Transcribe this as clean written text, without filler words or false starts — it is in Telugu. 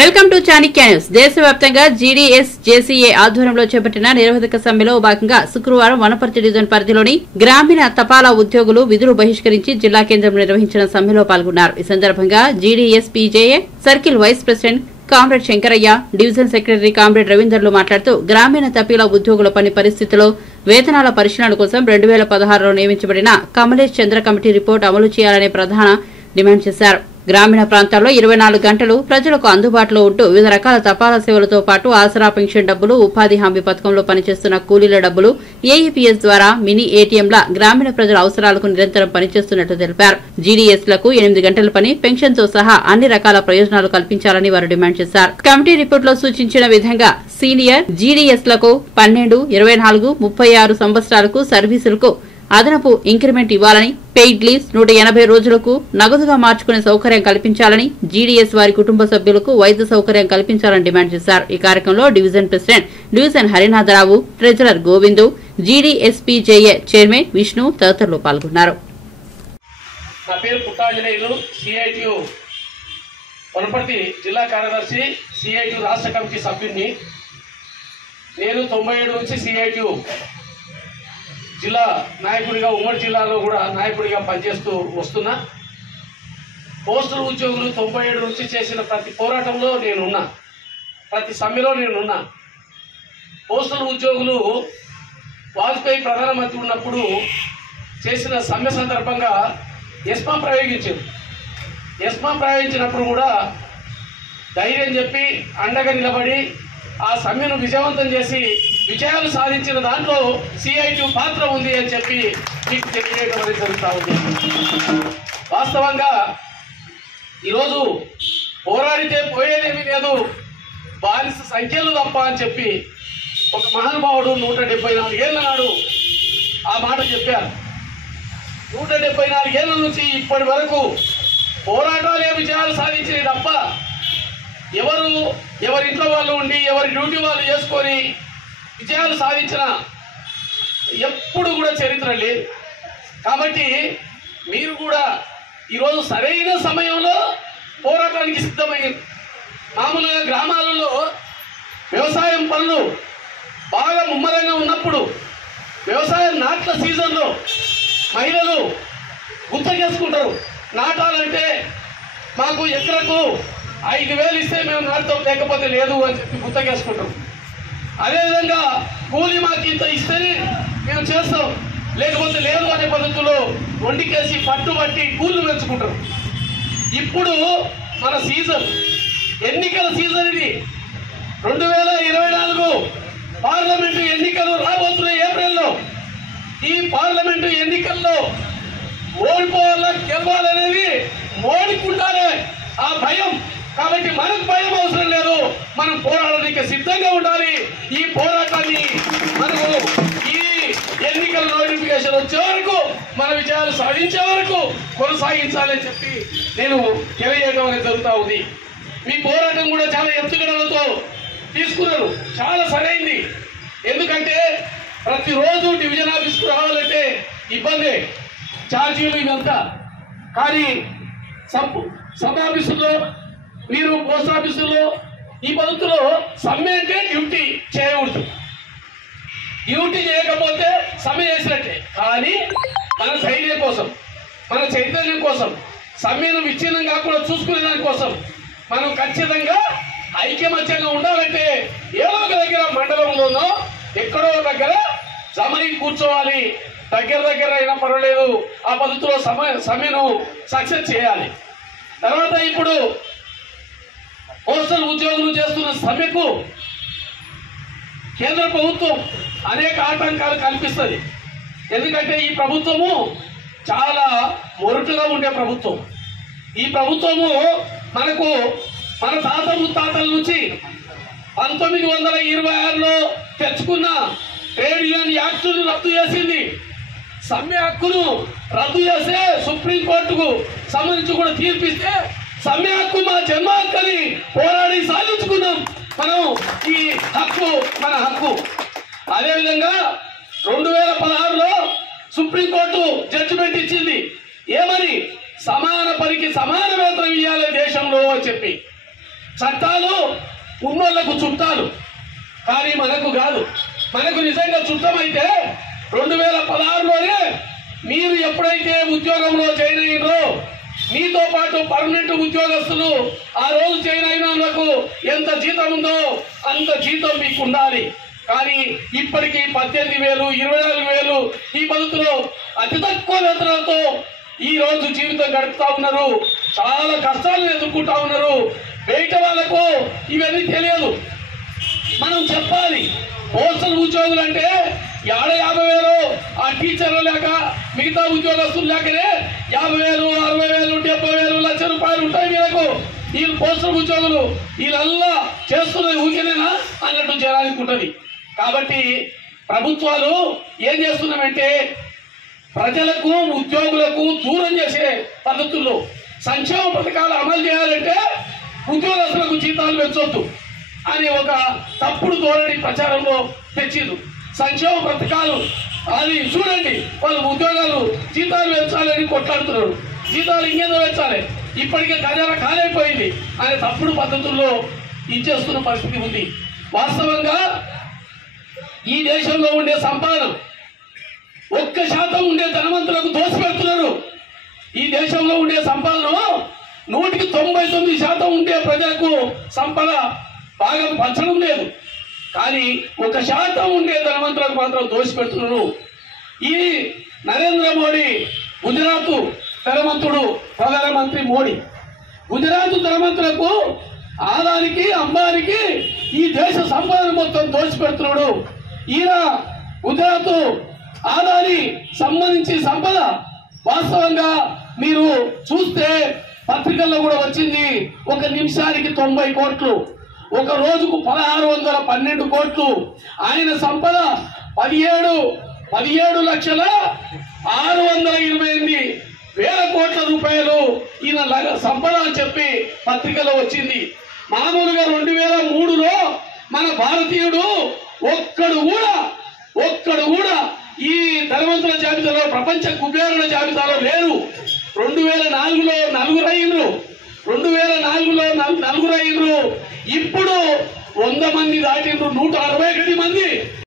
Welcome to Chanakya news. దేశవ్యాప్తంగా జీడీఎస్ జేసీఏ ఆధ్వర్యంలో చేపట్టిన నిరవధిక సమ్మెలో భాగంగా శుక్రవారం వనపర్తి డివిజన్ పరిధిలోని గ్రామీణ తపాలా ఉద్యోగులు విధులు బహిష్కరించి జిల్లా కేంద్రం నిర్వహించిన సమ్మెలో పాల్గొన్నారు. ఈ సందర్భంగా GDS PJA circle vice president comrade Shankaraiah, division secretary comrade రవీందర్లు మాట్లాడుతూ గ్రామీణ తపాలా ఉద్యోగుల పని పరిస్థితిలో వేతనాల పరిశీలన కోసం 2016లో నియమించబడిన కమలేష్ చంద్ర కమిటీ రిపోర్టు అమలు చేయాలనే ప్రధాన డిమాండ్ చేశారు. గ్రామీణ ప్రాంతాల్లో 24 గంటలు ప్రజలకు అందుబాటులో ఉంటూ వివిధ రకాల తపాలా సేవలతో పాటు ఆసరా పెన్షన్ డబ్బులు, ఉపాధి హామీ పథకంలో పనిచేస్తున్న కూలీల డబ్బులు, ఏఈపీఎస్ ద్వారా మినీ ఏటీఎంల గ్రామీణ ప్రజల అవసరాలకు నిరంతరం పనిచేస్తున్నట్లు తెలిపారు. జీడీఎస్లకు 8 గంటల పని, పెన్షన్తో సహా అన్ని రకాల ప్రయోజనాలు కల్పించాలని వారు డిమాండ్ చేశారు. కమిటీ రిపోర్టులో సూచించిన విధంగా సీనియర్ జీడీఎస్లకు 12, 24, 36 సంవత్సరాలకు సర్వీసులకు అదనపు ఇంక్రిమెంట్ ఇవ్వాలని, పెయిడ్ లీవ్స్ 180 రోజులకు నగదుగా మార్చుకునే సౌకర్యం కల్పించాలని, జీడీఎస్ వారి కుటుంబ సభ్యులకు వైద్య సౌకర్యం కల్పించాలని డిమాండ్ చేశారు. ఈ కార్యక్రమంలో division president division Harinatharao, treasurer Govindu, GDS PJA chairman Vishnu తదితరులు పాల్గొన్నారు. నా పేరు పుట్టాంజనేయులు, సిఐటియు వనపర్తి జిల్లా కార్యదర్శి, సిఐటియు రాష్ట్ర కమిటీ సభ్యుడిని. నేను 97 నుంచి సిఐటియు జిల్లా నాయకుడిగా, ఉమ్మడి జిల్లాలో కూడా నాయకుడిగా పనిచేస్తూ వస్తున్నా. పోస్టల్ ఉద్యోగులు 97 నుంచి చేసిన ప్రతి పోరాటంలో నేనున్నా, ప్రతి సమ్మెలో నేనున్నా. పోస్టల్ ఉద్యోగులు వాజ్పేయి ప్రధానమంత్రి ఉన్నప్పుడు చేసిన సమ్మె సందర్భంగా ఎస్మా ప్రయోగించారు. ఎస్మా ప్రయోగించినప్పుడు కూడా ధైర్యం చెప్పి అండగా నిలబడి ఆ సమ్మెను విజయవంతం చేసి విజయాలు సాధించిన దాంట్లో సిఐటియు పాత్ర ఉంది అని చెప్పి మీకు తెలియజేయడం అనేది జరుగుతూ ఉంది. వాస్తవంగా ఈరోజు పోరాడితే పోయేదేమీ లేదు, బానిస సంఖ్యలు తప్ప అని చెప్పి ఒక మహానుభావుడు 174 ఏళ్ల నాడు ఆ మాట చెప్పారు. 174 ఏళ్ల నుంచి ఇప్పటి వరకు పోరాటాలే విజయాలు సాధించినవి తప్ప ఎవరింట్లో వాళ్ళు ఉండి ఎవరి డ్యూటీ వాళ్ళు చేసుకొని విజయాలు సాధించిన ఎప్పుడు కూడా చరిత్ర లేదు. కాబట్టి మీరు కూడా ఈరోజు సరైన సమయంలో పోరాటానికి సిద్ధమైంది. మామూలుగా గ్రామాలలో వ్యవసాయం పనులు బాగా ముమ్మరంగా ఉన్నప్పుడు, వ్యవసాయం నాట్ల సీజన్లో మహిళలు గుర్తకేసుకుంటారు. నాటాలంటే మాకు ఎకరకు 5,000 ఇస్తే మేము నాటుతాం, లేకపోతే లేదు అని చెప్పి గుర్తకేసుకుంటాం. అదేవిధంగా కూలి మాకు ఇంత ఇస్తేనే మేము చేస్తాం, లేకపోతే లేదు అనే పద్ధతిలో వండికేసి పట్టుబట్టి కూలీలు పెంచుకుంటారు. ఇప్పుడు మన సీజన్, ఎన్నికల సీజన్ ఇది. 2024 పార్లమెంటు ఎన్నికలు రాబోతున్నాయి ఏప్రిల్లో. ఈ పార్లమెంటు ఎన్నికల్లో ఓడిపోవాలా గెలవాలనేది ఓడికుంటానే ఆ భయం. కాబట్టి మనకు భయం అవసరం లేదు, మనం పోరాడడానికి సిద్ధంగా ఉండాలి. ఈ పోరాటాన్ని మనము ఈ ఎన్నికల నోటిఫికేషన్ వచ్చే వరకు, మన విజయాలు సాధించే వరకు కొనసాగించాలని చెప్పి నేను తెలియజేయడం అనేది జరుగుతూ ఉంది. మీ పోరాటం కూడా చాలా ఎత్తుగడలతో తీసుకున్నారు, చాలా సరైంది. ఎందుకంటే ప్రతిరోజు డివిజన్ ఆఫీస్కు రావాలంటే ఇబ్బంది, ఛార్జీలు ఇదంతా. కానీ సబ్ ఆఫీసుల్లో, మీరు పోస్ట్ ఆఫీసుల్లో ఈ పద్ధతిలో సమ్మె అంటే డ్యూటీ చేయకూడదు. డ్యూటీ చేయకపోతే సమ్మె చేసినట్టే. కానీ మన ధైర్యం కోసం, మన చైతన్యం కోసం, సమ్మెను విచ్ఛిన్నం కాకుండా చూసుకునే దానికోసం మనం ఖచ్చితంగా ఐక్యమత్యంగా ఉండాలంటే ఏదో ఒక దగ్గర మండలంలోనో ఎక్కడో దగ్గర జమని కూర్చోవాలి. దగ్గర అయినా పర్వాలేదు, ఆ పద్ధతిలో సమ్మెను సక్సెస్ చేయాలి. తర్వాత ఇప్పుడు పోస్టల్ ఉద్యోగులు చేస్తున్న సమ్మెకు కేంద్ర ప్రభుత్వం అనేక ఆటంకాలు కల్పిస్తుంది. ఎందుకంటే ఈ ప్రభుత్వము చాలా మొరటుగా ఉండే ప్రభుత్వం. ఈ ప్రభుత్వము మన తాత ముత్తాతల నుంచి 1926లో తెచ్చుకున్న ట్రేడ్ యూనియన్ యాక్టును రద్దు చేసింది. సమ్మె హక్కును రద్దు చేస్తే సుప్రీంకోర్టుకు సంబంధించి కూడా తీర్పిస్తే సమ్మె హక్కు మా జన్మ హక్కుని పోరాడి సాధించుకున్నాం. మనం ఈ హక్కు మన హక్కు. అదేవిధంగా 2016లో సుప్రీంకోర్టు జడ్జిమెంట్ ఇచ్చింది. ఏమని? సమాన పనికి సమాన వేతనం ఇవ్వాలి దేశంలో అని చెప్పి. చట్టాలు ఉన్నోళ్లకు చుట్టాలు, కానీ మనకు కాదు. మనకు నిజంగా చుట్టమైతే 2016లోనే మీరు ఎప్పుడైతే ఉద్యోగంలో జాయిన్ అయ్యారో మీతో పాటు పర్మనెంట్ ఉద్యోగస్తులు ఆ రోజు జాయిన్ అయిన వాళ్ళకు ఎంత జీతం ఉందో అంత జీతం మీకు ఉండాలి. కానీ ఇప్పటికీ 18,000, 24,000 ఈ పద్ధతిలో అతి తక్కువ వేతనాలతో ఈ రోజు జీవితం గడుపుతా ఉన్నారు. చాలా కష్టాలను ఎదుర్కొంటా ఉన్నారు. బయట వాళ్ళకు ఇవన్నీ తెలియదు. మనం చెప్పాలి. పోస్టల్ ఉద్యోగులు అంటే 50,000 ఆ టీచర్లు లేక మిగతా ఉద్యోగస్తులు లేకనే 50,000, 60,000, 70,000, లక్ష రూపాయలు ఉంటాయి వీళ్ళకు. వీళ్ళు పోస్టల్ ఉద్యోగులు వీళ్ళల్లా చేస్తున్నది ఊరికేనేనా అన్నట్టు జనానికి ఉంటుంది. కాబట్టి ప్రభుత్వాలు ఏం చేస్తున్నామంటే ప్రజలకు ఉద్యోగులకు దూరం చేసే పద్ధతుల్లో సంక్షేమ పథకాలు అమలు చేయాలంటే ఉద్యోగస్తులకు జీతాలు పెంచొద్దు అని ఒక తప్పుడు ధోరణి ప్రచారంలో తెచ్చింది. సంక్షేమ పథకాలు అది చూడండి, వాళ్ళు ఉద్యోగాలు జీతాలు పెంచాలని కొట్లాడుతున్నారు. జీతాలు ఇంకేదో పెంచాలి, ఇప్పటికే ఖజానా ఖాళైపోయింది అనే తప్పుడు పద్ధతుల్లో ఇచ్చేస్తున్న పరిస్థితి ఉంది. వాస్తవంగా ఈ దేశంలో ఉండే సంపాదన 1% ఉండే ధనవంతులకు దోసిపెడుతున్నారు. ఈ దేశంలో ఉండే సంపదను 99% ఉండే ప్రజలకు సంపద భాగం పంచడం లేదు. కానీ 1% ఉండే ధనవంతులకు మాత్రం దోసిపెడుతున్నారు. ఈ నరేంద్ర మోడీ గుజరాత్ ధనవంతుడు ప్రధానమంత్రి మోడీ గుజరాత్ ధనవంతులకు ఆదానికి అంబానికి ఈ దేశ సంపదను మొత్తం దోసిపెడుతున్నాడు. ఈయన గుజరాత్ ఆదాని సంబంధించి సంపద వాస్తవంగా మీరు చూస్తే పత్రికల్లో కూడా వచ్చింది. 1 నిమిషానికి 90 కోట్లు, ఒక రోజుకు 1612 కోట్లు. ఆయన సంపద 17,628,000 కోట్ల రూపాయలు ఈయన సంపద అని చెప్పి పత్రికలో వచ్చింది. మామూలుగా 2003లో మన భారతీయుడు ఒక్కడు కూడా ఈ ధనవంతుల జాబితాలో, ప్రపంచ కుబేరుల జాబితాలో లేరు. 2004లో 4 అయ్యిండ్రు. 2004లో 4 అయ్యిండ్రు. ఇప్పుడు 100 మంది దాటిండ్రు. 161 మంది